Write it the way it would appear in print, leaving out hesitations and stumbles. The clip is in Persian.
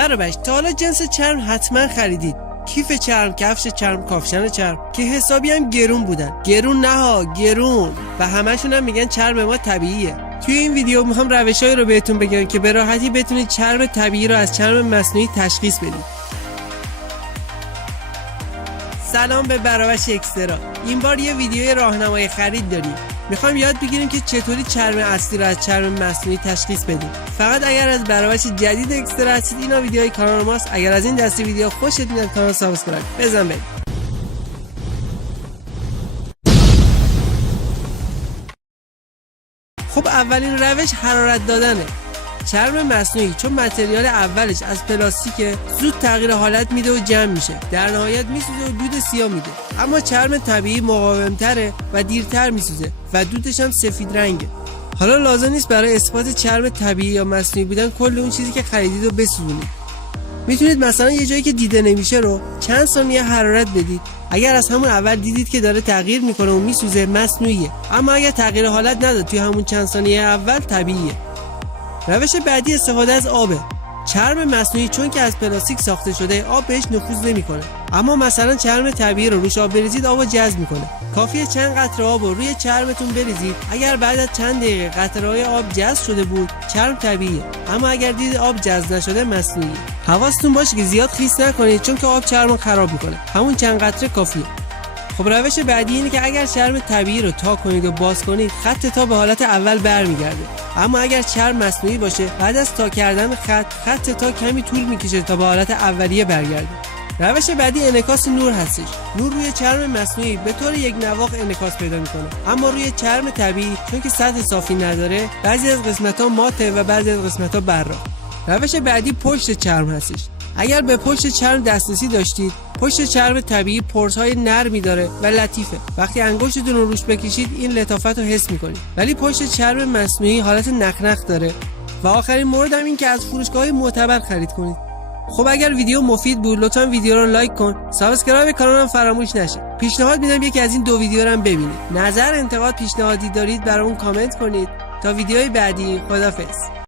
برابش تا حالا جنس چرم حتما خریدید. کیف چرم، کفش چرم، کافشن چرم که حسابی هم گرون بودن. گرون نه ها، گرون. و همشون هم میگن چرم ما طبیعیه. توی این ویدیو میخوام روشایی رو بهتون بگم که به راحتی بتونید چرم طبیعی رو از چرم مصنوعی تشخیص بدید. سلام به برابش اکسترا. این بار یه ویدیوی راهنمای خرید داریم. میخوایم یاد بگیریم که چطوری چرم اصلی رو از چرم مصنوعی تشخیص بدیم. فقط اگر از برابش جدید اکسترا هستید اینا ویدیوهای کانال ماست. اگر از این دسته ویدیو خوشت میاد کانال سابسکرایب بزن برید. خب اولین روش حرارت دادنه. چرم مصنوعی چون متریال اولش از پلاستیکه زود تغییر حالت میده و جمع میشه، در نهایت میسوزه و دود سیاه میده. اما چرم طبیعی مقاومتره و دیرتر میسوزه و دودش هم سفید رنگه. حالا لازم نیست برای اثبات چرم طبیعی یا مصنوعی بودن کل اون چیزی که خریدید رو بسوزونید. میتونید مثلا یه جایی که دیده نمیشه رو چند ثانیه حرارت بدید. اگر از همون اول دیدید که داره تغییر میکنه و میسوزه، مصنوعیه. اما اگر تغییر حالت نداد توی همون چند ثانیه اول، طبیعیه. روش بعدی استفاده از آبه. چرم مصنوعی چون که از پلاستیک ساخته شده آب بهش نفوذ نمیکنه. اما مثلا چرم طبیعی رو روش آب بریزید آبو جذب میکنه. کافیه چند قطره آب رو روی چرمتون بریزید. اگر بعد از چند دقیقه قطره‌های آب جذب شده بود، چرم طبیعیه. اما اگر دید آب جذب نشده، مصنوعیه. حواستون باشه که زیاد خیس نکنید چون که آب چرمو خراب میکنه. همون چند قطره کافیه. خب روش بعدی اینه که اگر چرم طبیعی رو تا کنید و باز کنید، خط تا به حالت اول برمیگرده. اما اگر چرم مصنوعی باشه، بعد از تا کردن خط تا کمی طول میکشه تا به حالت اولیه برگرده. روش بعدی انعکاس نور هستش. نور روی چرم مصنوعی به طور یک نواخت انعکاس پیدا میکنه، اما روی چرم طبیعی چون که سطح صافی نداره، بعضی از قسمت‌ها ماته و بعضی از قسمت‌ها براق. روش بعدی پشت چرم هستش. اگر به پشت چرم دسترسی داشتید، پشت چرم طبیعی پورت‌های نرمی داره و لطیفه. وقتی انگشتتون رو روش بکشید این لطافت رو حس می‌کنید. ولی پشت چرم مصنوعی حالت نخنخ داره. و آخرین مورد هم این که از فروشگاه‌های معتبر خرید کنید. خب اگر ویدیو مفید بود لطفاً ویدیو رو لایک کن، سابسکرایب کانالم فراموش نشه. پیشنهاد میدم یکی از این دو ویدیو رو هم ببینید. نظر، انتقاد، پیشنهادی دارید برامون کامنت کنید. تا ویدیوهای بعدی، خدافظ.